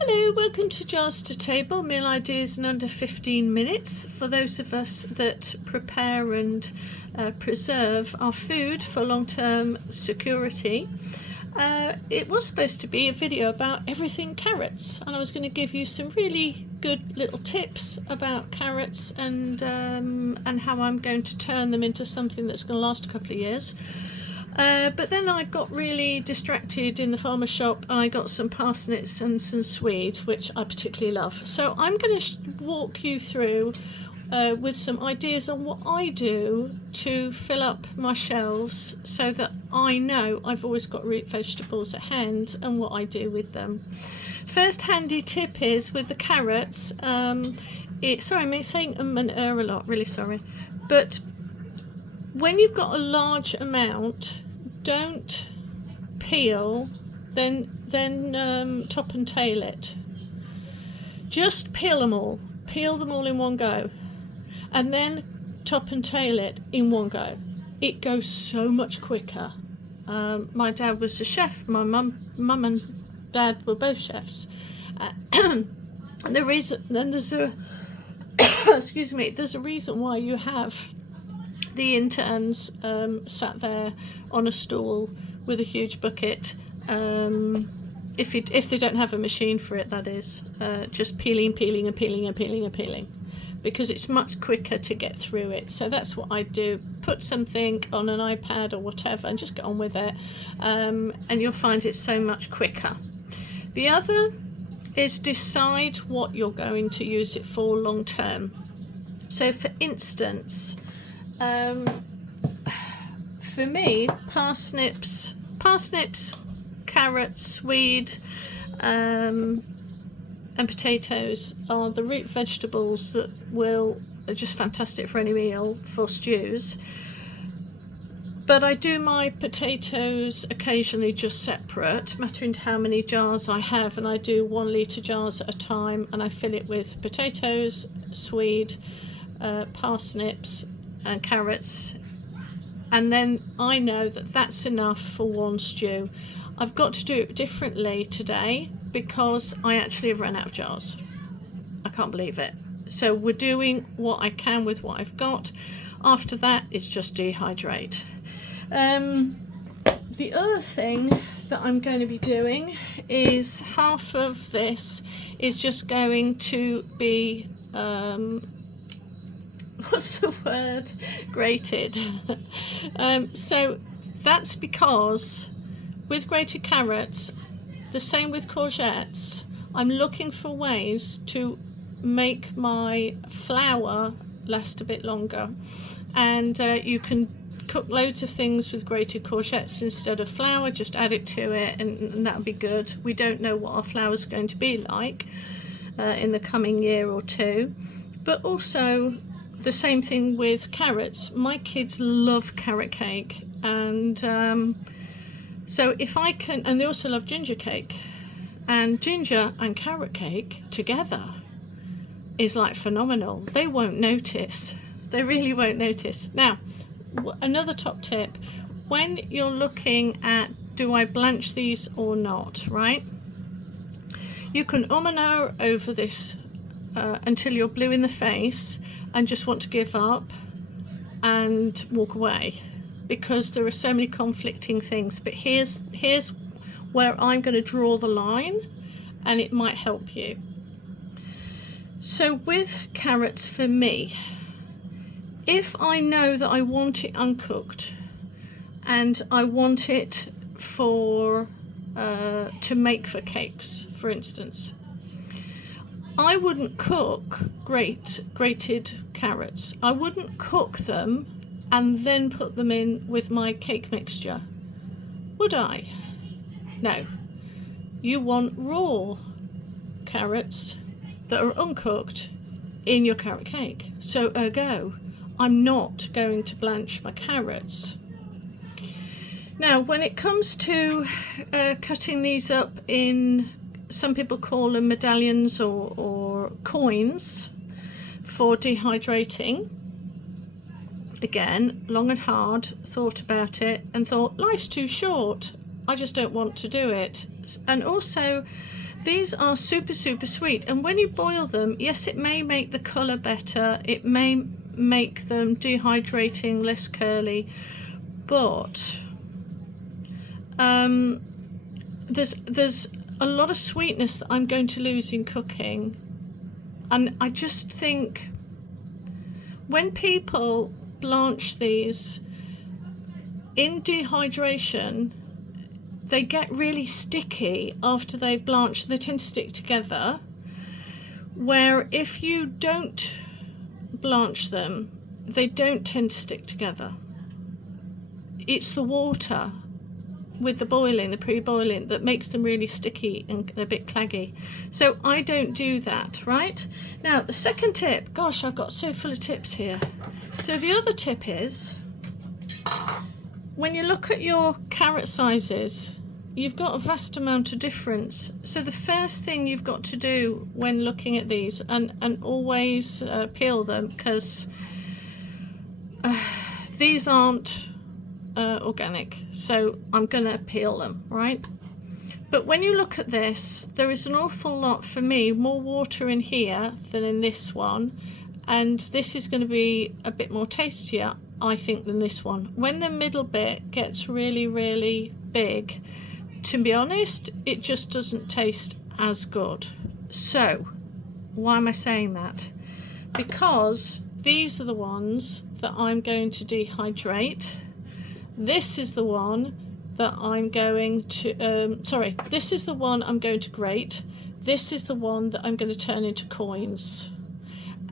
Hello, welcome to Jars to Table, meal ideas in under 15 minutes for those of us that prepare and preserve our food for long-term security. It was supposed to be a video about everything carrots, and I was going to give you some really good little tips about carrots and how I'm going to turn them into something that's going to last a couple of years. But then I got really distracted in the farmer's shop and I got some parsnips and some swede, which I particularly love. So I'm going to walk you through with some ideas on what I do to fill up my shelves so that I know I've always got root vegetables at hand and what I do with them. First handy tip is with the carrots, sorry, I'm saying and a lot, really sorry, but when you've got a large amount, don't peel, then top and tail it. Just peel them all in one go, and then top and tail it in one go. It goes so much quicker. My dad was a chef. My mum and dad were both chefs. There's a excuse me. There's a reason why you have the interns sat there on a stool with a huge bucket, if they don't have a machine for it, that is, just peeling, because it's much quicker to get through it. So that's what I do. Put something on an iPad or whatever and just get on with it, and you'll find it so much quicker. The other is decide what you're going to use it for long term. So for instance, for me, parsnips, carrots, swede, and potatoes are the root vegetables that are just fantastic for any meal, for stews. But I do my potatoes occasionally just separate, mattering how many jars I have, and I do 1 litre jars at a time, and I fill it with potatoes, swede, parsnips and carrots, and then I know that that's enough for one stew. I've got to do it differently today because I actually have run out of jars. I can't believe it. So we're doing what I can with what I've got. After that, it's just dehydrate. The other thing that I'm going to be doing is half of this is just going to be what's the word? Grated. So that's because with grated carrots, the same with courgettes, I'm looking for ways to make my flour last a bit longer. And you can cook loads of things with grated courgettes instead of flour, just add it to it and that'll be good. We don't know what our flour is going to be like in the coming year or two. But also, the same thing with carrots. My kids love carrot cake, and so if I can, and they also love ginger cake, and ginger and carrot cake together is like phenomenal. They won't notice. They really won't notice. Now, another top tip, when you're looking at, do I blanch these or not, right? You can and ah over this until you're blue in the face and just want to give up and walk away, because there are so many conflicting things. But here's where I'm going to draw the line, and it might help you. So with carrots, for me, if I know that I want it uncooked and I want it for to make for cakes, for instance, I wouldn't cook grated carrots. I wouldn't cook them and then put them in with my cake mixture, would I? No. You want raw carrots that are uncooked in your carrot cake. So ergo, I'm not going to blanch my carrots. Now, when it comes to cutting these up in, some people call them medallions or coins for dehydrating. Again, long and hard, thought about it and thought, life's too short. I just don't want to do it. And also, These are super sweet, and when you boil them, yes, it may make the colour better, it may make them dehydrating, less curly, but there's a lot of sweetness that I'm going to lose in cooking. And I just think when people blanch these in dehydration, they get really sticky after they blanch. They tend to stick together, where if you don't blanch them, they don't tend to stick together. It's the water with the boiling, the pre-boiling, that makes them really sticky and a bit claggy. So I don't do that, right? Now, the second tip, gosh, I've got so full of tips here. So the other tip is, when you look at your carrot sizes, you've got a vast amount of difference. So the first thing you've got to do when looking at these, and always peel them, because these aren't organic, so I'm gonna peel them, right? But when you look at this, there is an awful lot, for me, more water in here than in this one, and this is going to be a bit more tastier, I think, than this one. When the middle bit gets really big, to be honest, it just doesn't taste as good. So why am I saying that? Because these are the ones that I'm going to dehydrate. This is the one that I'm going to, this is the one I'm going to grate. This is the one that I'm going to turn into coins.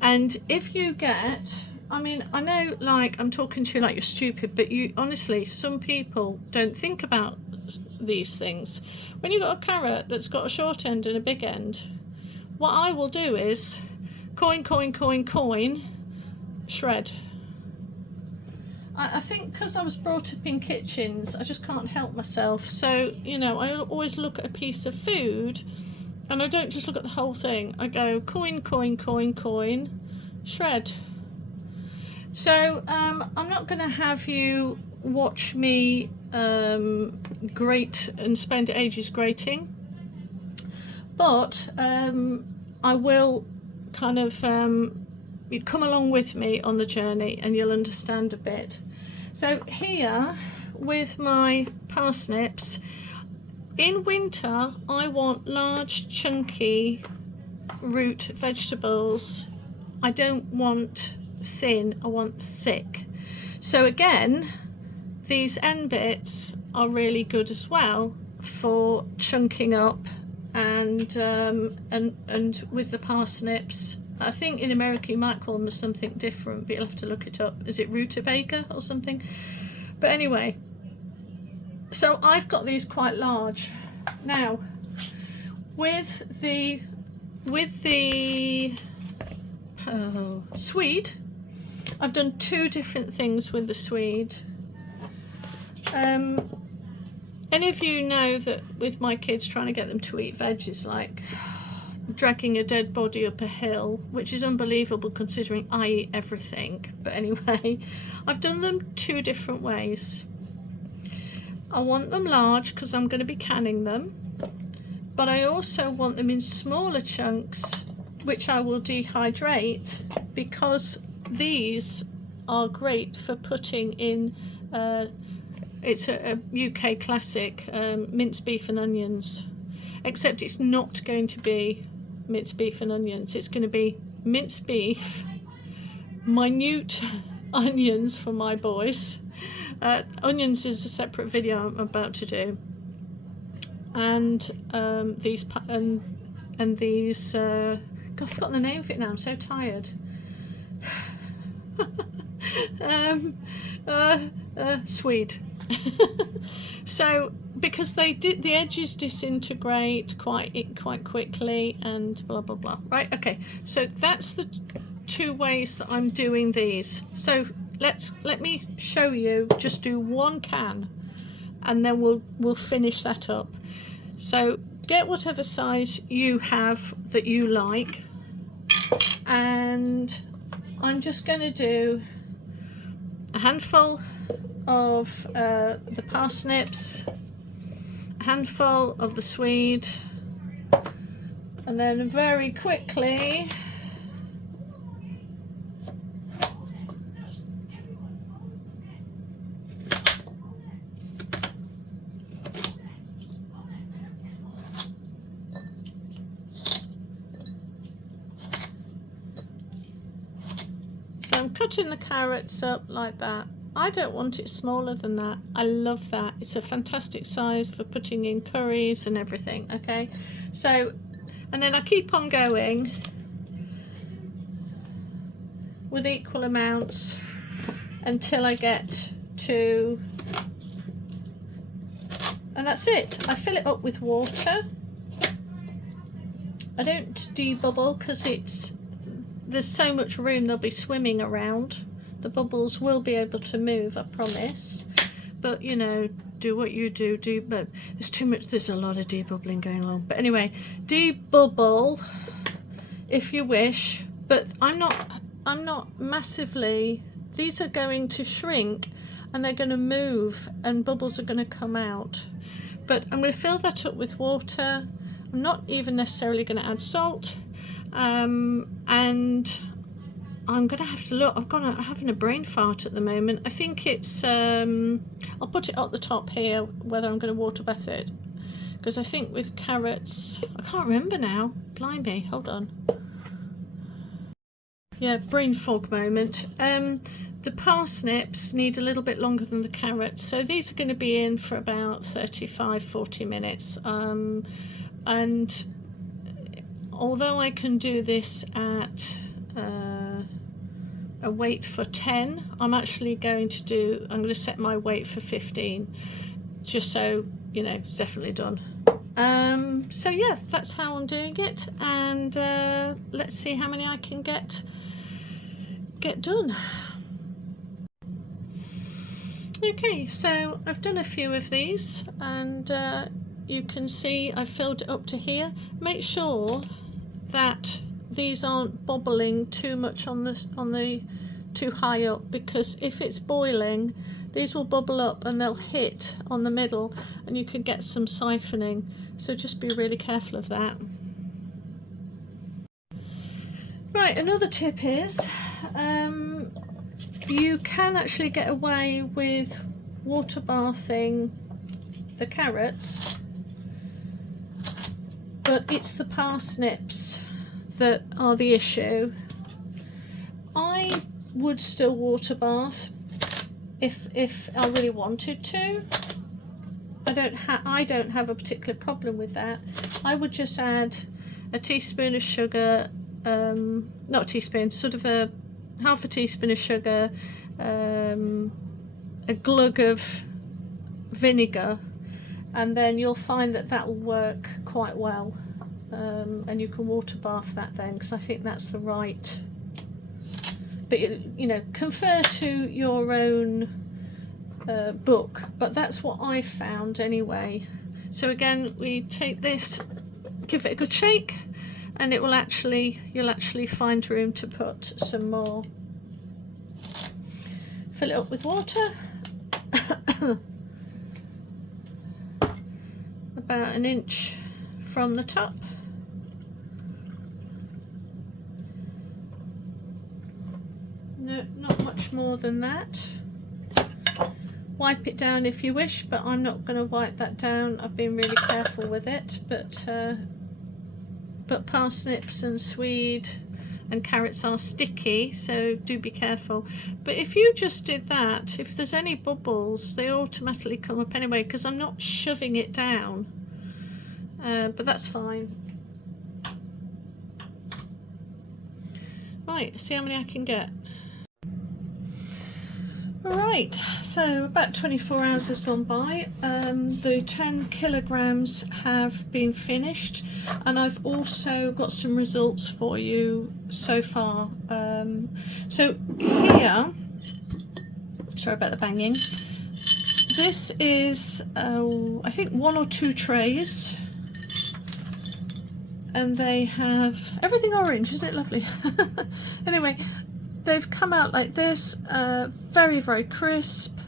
And if you get, I mean, I know, like, I'm talking to you like you're stupid, but you, honestly, some people don't think about these things. When you've got a carrot that's got a short end and a big end, what I will do is coin, shred. I think because I was brought up in kitchens, I just can't help myself. So, you know, I always look at a piece of food and I don't just look at the whole thing. I go coin, shred. So I'm not going to have you watch me grate and spend ages grating, but I will kind of you come along with me on the journey and you'll understand a bit. So here with my parsnips, in winter I want large chunky root vegetables. I don't want thin, I want thick. So again, these end bits are really good as well for chunking up, and with the parsnips, I think in America you might call them something different, but you'll have to look it up. Is it rutabaga or something? But anyway, so I've got these quite large. Now, with the swede, I've done two different things with the swede. Any of you know that with my kids, trying to get them to eat veg is like dragging a dead body up a hill, which is unbelievable considering I eat everything. But anyway, I've done them two different ways. I want them large because I'm going to be canning them, but I also want them in smaller chunks, which I will dehydrate, because these are great for putting in it's a UK classic, minced beef and onions, except it's not going to be minced beef and onions. It's going to be minced beef, minute onions for my boys. Onions is a separate video I'm about to do, and these God, I've forgotten the name of it now. I'm so tired. Swede. So because the edges disintegrate quite quickly and blah blah blah. Right, okay, so that's the two ways that I'm doing these. So let me show you, just do one can and then we'll finish that up. So get whatever size you have that you like, and I'm just going to do a handful of the parsnips, a handful of the swede, And then very quickly so I'm cutting the carrots up like that. I don't want it smaller than that. I love that. It's a fantastic size for putting in curries and everything. Okay, so and then I keep on going with equal amounts until I get to, and that's it. I fill it up with water. I don't debubble because there's so much room, they'll be swimming around. The bubbles will be able to move, I promise. But you know, do what you do, but there's a lot of debubbling going on. But anyway, debubble if you wish, but I'm not massively, these are going to shrink and they're going to move and bubbles are going to come out. But I'm going to fill that up with water. I'm not even necessarily going to add salt. And I'm gonna have to look. I'm having a brain fart at the moment. I think it's I'll put it at the top here whether I'm going to water bath it, because I think with carrots, I can't remember now. Blimey, hold on. Yeah, brain fog moment. The parsnips need a little bit longer than the carrots, so these are going to be in for about 35-40 minutes. And although I can do this at a weight for 10, I'm actually going to set my weight for 15, just so you know it's definitely done. So yeah, that's how I'm doing it, and let's see how many I can get done. Okay, so I've done a few of these, and you can see I've filled it up to here. Make sure that these aren't bobbling too much on the too high up, because if it's boiling, these will bubble up and they'll hit on the middle and you can get some siphoning, so just be really careful of that. Right, another tip is you can actually get away with water bathing the carrots, but it's the parsnips that are the issue. I would still water bath if I really wanted to. I don't have a particular problem with that. I would just add a teaspoon of sugar, not a teaspoon, sort of a half a teaspoon of sugar, a glug of vinegar, and then you'll find that will work quite well. And you can water bath that then, because I think that's the right, but you know, confer to your own book, but that's what I found anyway. So again, we take this, give it a good shake, and you'll actually find room to put some more. Fill it up with water. About an inch from the top. No, not much more than that. Wipe it down if you wish, but I'm not going to wipe that down. I've been really careful with it, but parsnips and swede and carrots are sticky, so do be careful. But if you just did that, if there's any bubbles, they automatically come up anyway, because I'm not shoving it down. But that's fine. Right, see how many I can get. Right, so about 24 hours has gone by. The 10 kilograms have been finished, and I've also got some results for you so far. So here, sorry about the banging, this is I think 1 or 2 trays, and they have everything orange. Isn't it lovely? Anyway, they've come out like this, very, very crisp,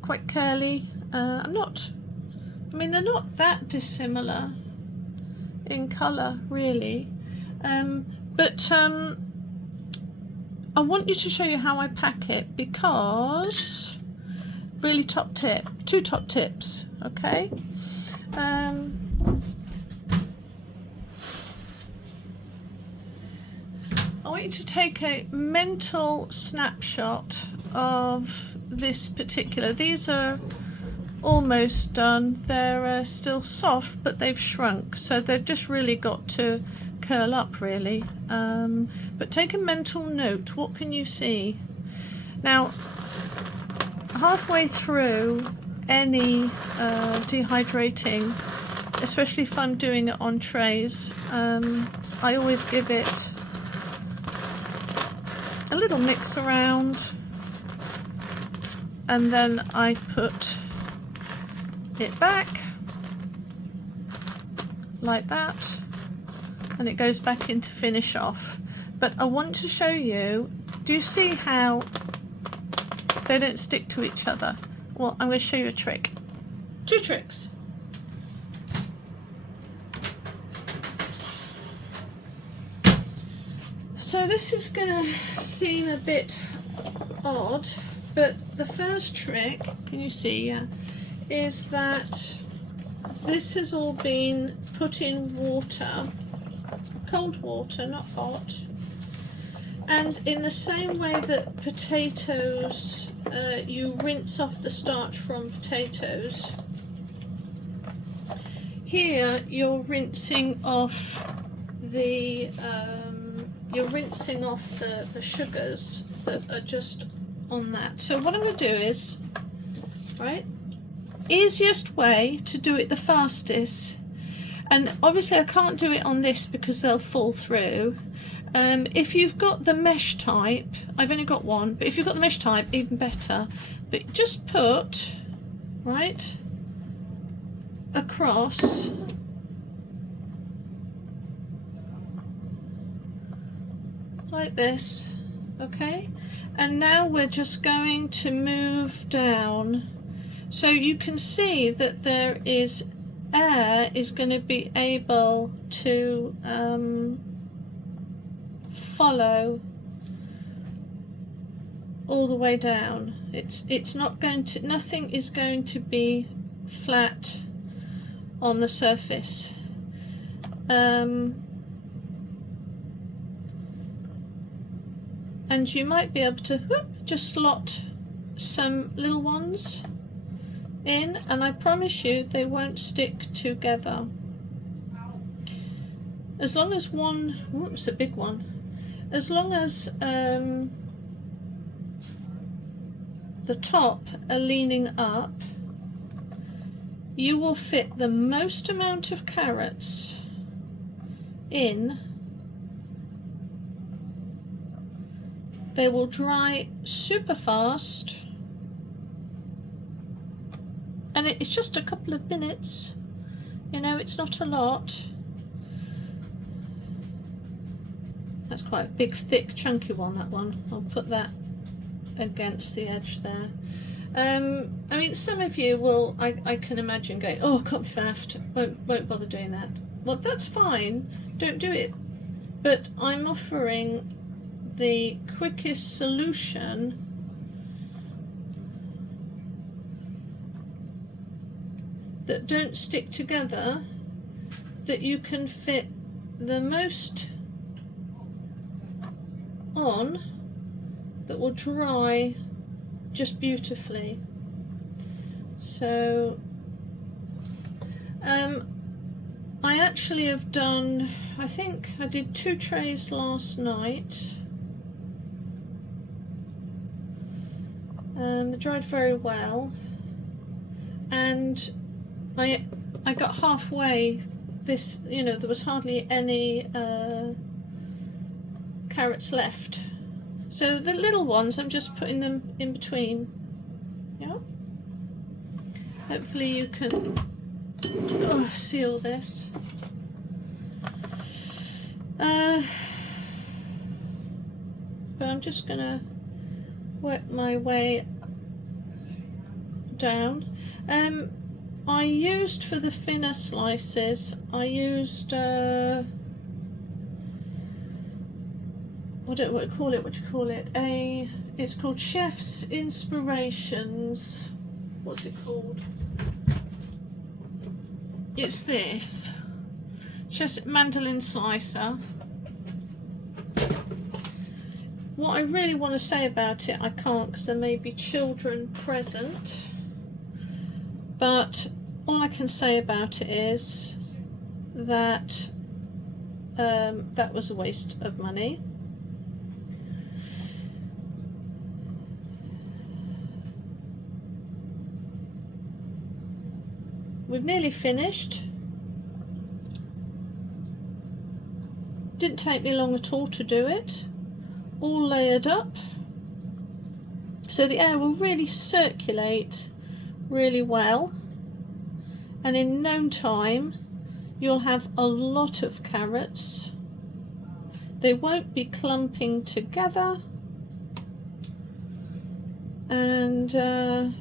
quite curly. I mean, they're not that dissimilar in colour, really. But I want you to show you how I pack it, because really top tip, 2 top tips, okay? I want you to take a mental snapshot of this particular, these are almost done, they're still soft but they've shrunk, so they've just really got to curl up really. But take a mental note, what can you see? Now halfway through any dehydrating, especially if I'm doing it on trays, I always give it a little mix around, and then I put it back like that, and it goes back in to finish off. But I want to show you, do you see how they don't stick to each other? Well, I'm going to show you a trick. 2 tricks. So this is going to seem a bit odd, but the first trick, can you see, is that this has all been put in water, cold water, not hot. And in the same way that potatoes, you rinse off the starch from potatoes, here you're rinsing off the sugars that are just on that. So what I'm going to do is, right, easiest way to do it the fastest, and obviously I can't do it on this because they'll fall through. If you've got the mesh type, I've only got one, but if you've got the mesh type, even better. But just put, right, across like this, okay? And now we're just going to move down, so you can see that there is air is going to be able to follow all the way down. It's not going to, nothing is going to be flat on the surface. And you might be able to just slot some little ones in, and I promise you they won't stick together. As long as one, whoops, a big one, as long as the top are leaning up, you will fit the most amount of carrots in. They will dry super fast, and it's just a couple of minutes, you know, it's not a lot. That's quite a big, thick, chunky one, that one. I'll put that against the edge there. I mean, some of you will, I can imagine going, oh, I can't be faffed, won't bother doing that. Well, that's fine, don't do it. But I'm offering the quickest solution that don't stick together, that you can fit the most on, that will dry just beautifully. So I actually have done, I think I did 2 trays last night. They dried very well, and I got halfway. This, you know, there was hardly any carrots left. So the little ones, I'm just putting them in between. Yeah. Hopefully you can see all this. But I'm just gonna work my way down. I used, for the thinner slices, I used what do you call it? It's called Chef's Inspirations. What's it called? It's this Chef's mandolin slicer. What I really want to say about it, I can't because there may be children present. But all I can say about it is that that was a waste of money. We've nearly finished. Didn't take me long at all to do it. All layered up. So the air will really circulate really well, and in no time you'll have a lot of carrots. They won't be clumping together, and they're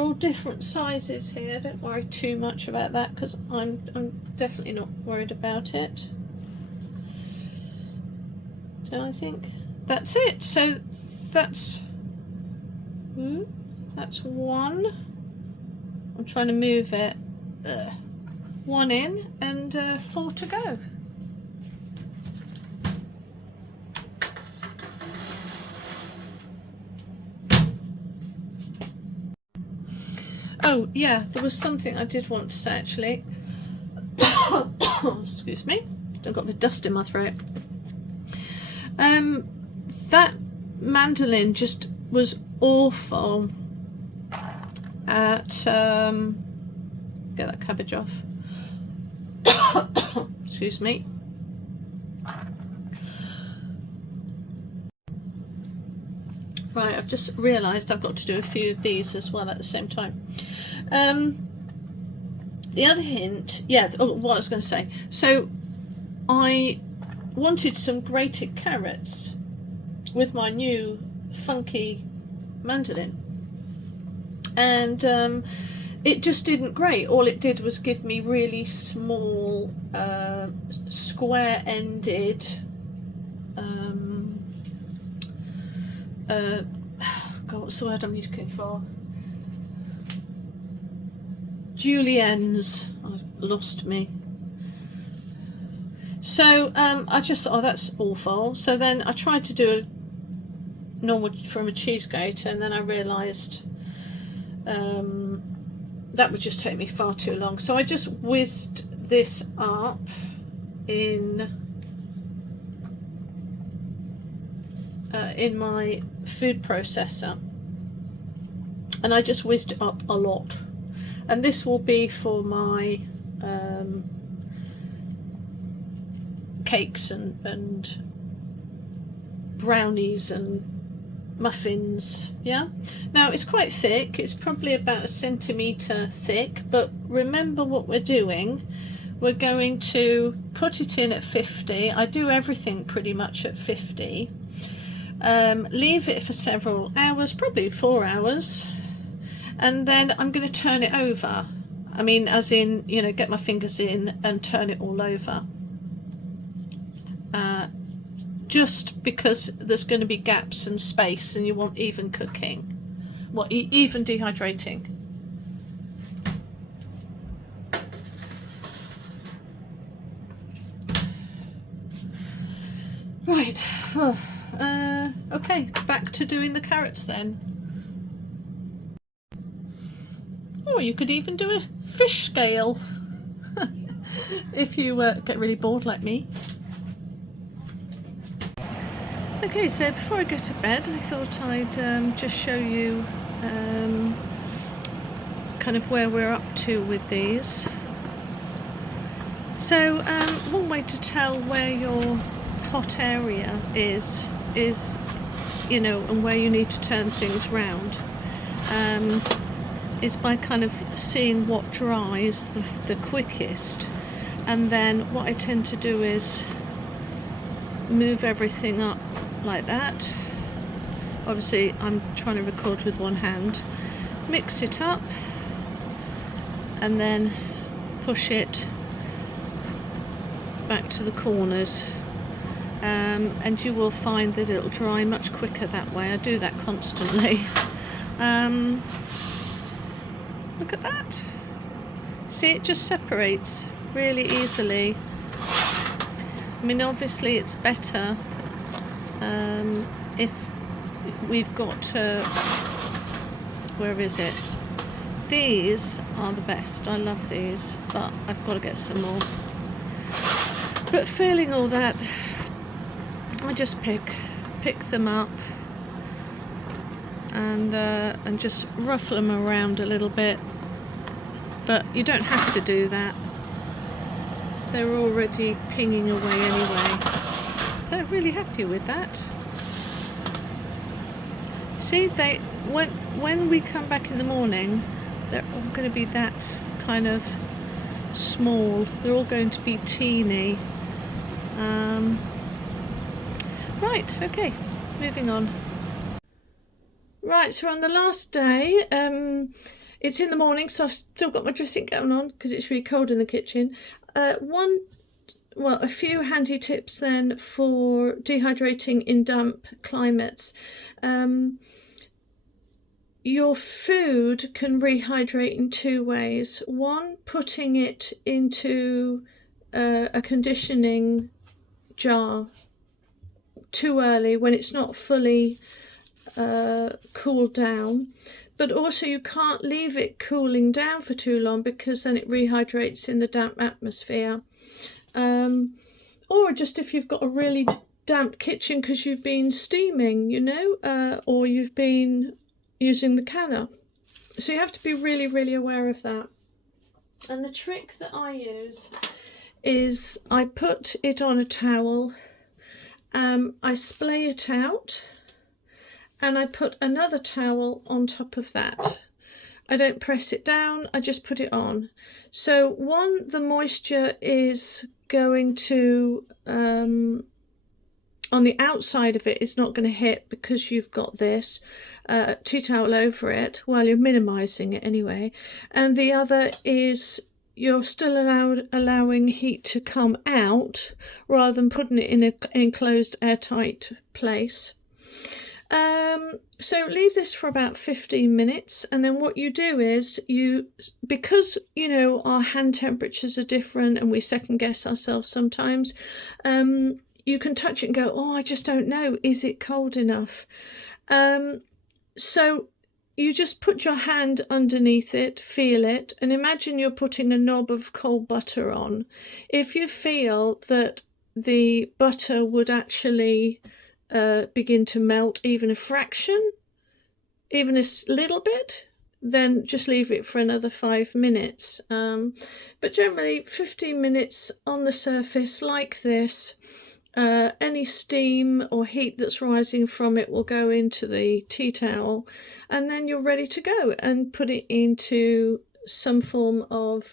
all different sizes here. Don't worry too much about that because I'm definitely not worried about it. So I think that's it. So that's one. I'm trying to move it. One in and 4 to go. Oh yeah, there was something I did want to say actually. Excuse me, I've got a bit of dust in my throat. That mandolin just was awful at get that cabbage off. Excuse me. Right, I've just realised I've got to do a few of these as well at the same time. The other hint, what I was going to say. So I wanted some grated carrots with my new funky mandolin, and it just didn't grate. All it did was give me really small square-ended God, what's the word I'm looking for? Juliennes. I lost me. So I just thought, oh, that's awful. So then I tried to do a normal from a cheese grater, and then I realised that would just take me far too long. So I just whizzed this up in my food processor, and I just whizzed it up a lot. And this will be for my cakes and brownies and muffins. Yeah, now it's quite thick. It's probably about 1 centimetre thick, but remember what we're doing. We're going to put it in at 50. I do everything pretty much at 50. Leave it for several hours, probably 4 hours, and then I'm going to turn it over. I mean, as in, you know, get my fingers in and turn it all over. Just because there's going to be gaps and space, and you want even cooking, well, even dehydrating. Right. Okay, back to doing the carrots then. Or you could even do a fish scale if you get really bored like me. Okay, so before I go to bed, I thought I'd just show you kind of where we're up to with these. So one way to tell where your hot area is, you know, and where you need to turn things round, is by kind of seeing what dries the quickest. And then what I tend to do is move everything up like that. Obviously I'm trying to record with one hand, mix it up and then push it back to the corners, and you will find that it'll dry much quicker that way. I do that constantly. Look at that. See, it just separates really easily. I mean, obviously it's better if we've got where is it? These are the best. I love these, but I've got to get some more. But failing all that, I just pick them up and just ruffle them around a little bit. But you don't have to do that. They're already pinging away anyway. So I'm really happy with that. See, when we come back in the morning, they're all going to be that kind of small. They're all going to be teeny. Right, okay, moving on. Right, so on the last day, it's in the morning, so I've still got my dressing gown on because it's really cold in the kitchen. A few handy tips then for dehydrating in damp climates. Your food can rehydrate in two ways. One, putting it into a conditioning jar too early when it's not fully cooled down, but also you can't leave it cooling down for too long because then it rehydrates in the damp atmosphere. Or just if you've got a really damp kitchen because you've been steaming, you know, or you've been using the canner. So you have to be really, really aware of that. And the trick that I use is I put it on a towel, I splay it out, and I put another towel on top of that. I don't press it down, I just put it on. So one, the moisture is going to, on the outside of it, it's not going to hit because you've got this tea towel over it. Well, you're minimising it anyway. And the other is you're still allowing heat to come out rather than putting it in an enclosed airtight place. So leave this for about 15 minutes, and then what you do is because you know our hand temperatures are different and we second guess ourselves sometimes, you can touch it and go, oh, I just don't know, is it cold enough? So you just put your hand underneath it, feel it, and imagine you're putting a knob of cold butter on. If you feel that the butter would actually begin to melt even a fraction, even a little bit, then just leave it for another 5 minutes. But generally 15 minutes on the surface like this. Any steam or heat that's rising from it will go into the tea towel, and then you're ready to go and put it into some form of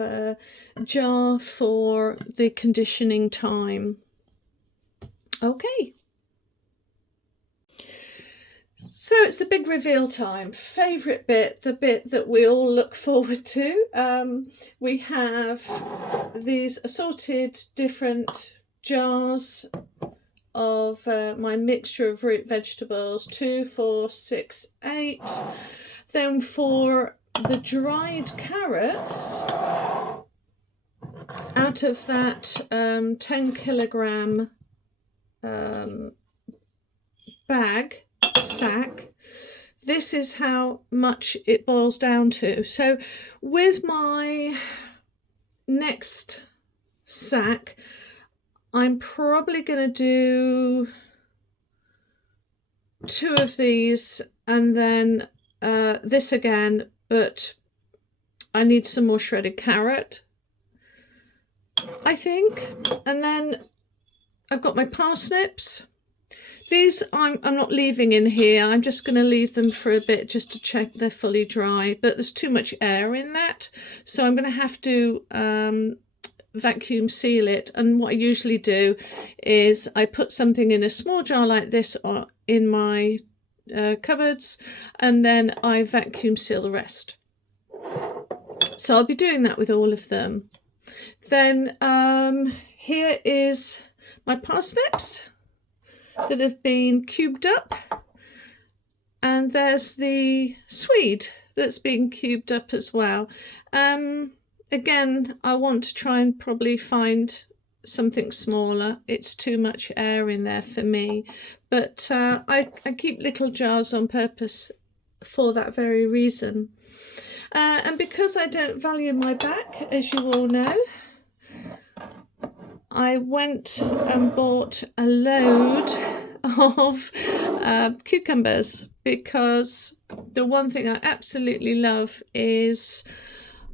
jar for the conditioning time. Okay. So it's the big reveal time, favourite bit, the bit that we all look forward to. We have these assorted different jars of my mixture of root vegetables, 2, 4, 6, 8. Then for the dried carrots, out of that 10 kilogram sack, this is how much it boils down to. So with my next sack, I'm probably going to do 2 of these and then this again, but I need some more shredded carrot, I think. And then I've got my parsnips. These I'm not leaving in here. I'm just going to leave them for a bit just to check they're fully dry, but there's too much air in that, so I'm going to have to vacuum seal it. And what I usually do is I put something in a small jar like this or in my cupboards, and then I vacuum seal the rest. So I'll be doing that with all of them. Then here is my parsnips that have been cubed up, and there's the swede that's been cubed up as well. Again, I want to try and probably find something smaller. It's too much air in there for me, but I keep little jars on purpose for that very reason. And because I don't value my back, as you all know, I went and bought a load of cucumbers, because the one thing I absolutely love is,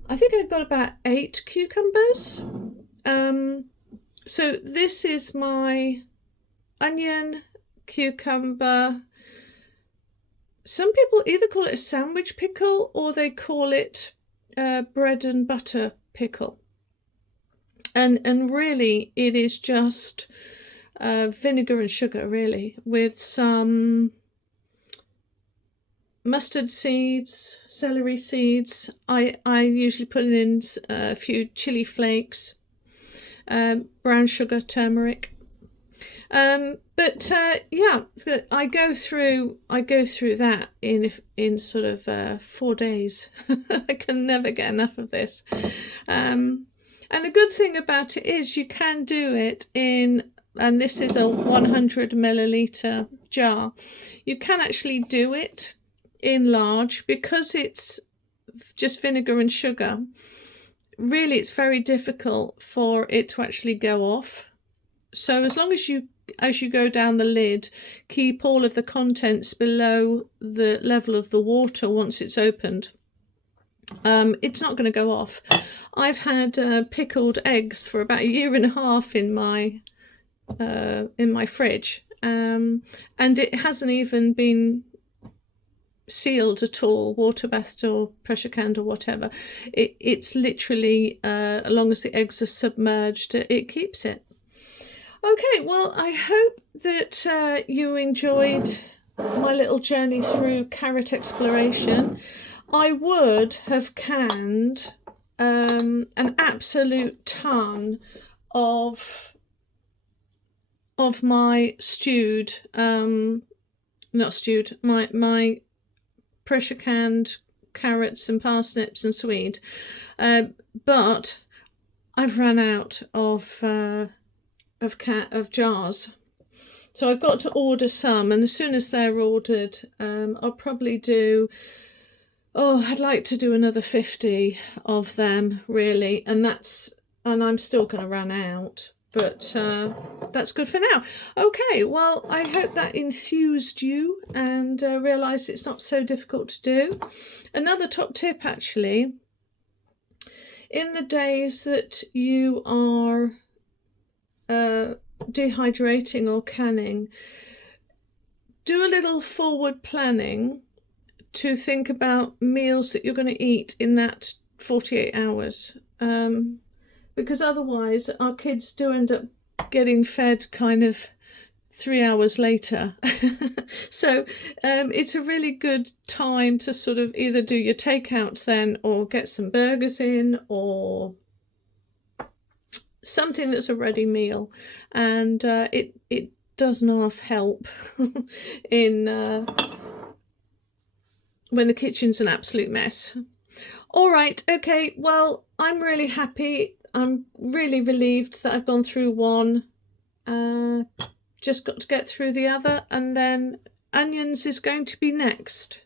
I think I've got about 8 cucumbers. So this is my onion, cucumber. Some people either call it a sandwich pickle or they call it bread and butter pickle. And really it is just vinegar and sugar, really, with some mustard seeds, celery seeds. I usually put in a few chili flakes, brown sugar, turmeric. But yeah, I go through that in sort of 4 days. I can never get enough of this. And the good thing about it is you can do it in, and this is a 100 milliliter jar. You can actually do it in large, because it's just vinegar and sugar. Really, it's very difficult for it to actually go off. So as long as you go down the lid, keep all of the contents below the level of the water once it's opened, it's not going to go off. I've had pickled eggs for about 1.5 years in my fridge, and it hasn't even been sealed at all, water bathed or pressure canned or whatever. It's literally, as long as the eggs are submerged, it keeps it. Okay, well, I hope that you enjoyed my little journey through carrot exploration. I would have canned an absolute ton of my stewed, not stewed, my pressure canned carrots and parsnips and swede, but I've run out of jars, so I've got to order some, and as soon as they're ordered, I'll probably do, I'd like to do another 50 of them, really, and I'm still going to run out, but that's good for now. Okay, well, I hope that enthused you and realised it's not so difficult to do. Another top tip, actually, in the days that you are dehydrating or canning, do a little forward planning to think about meals that you're going to eat in that 48 hours, because otherwise our kids do end up getting fed kind of 3 hours later. So it's a really good time to sort of either do your takeouts then, or get some burgers in, or something that's a ready meal, and it does not help in when the kitchen's an absolute mess. All right, okay, well, I'm really happy. I'm really relieved that I've gone through one. Just got to get through the other, and then onions is going to be next.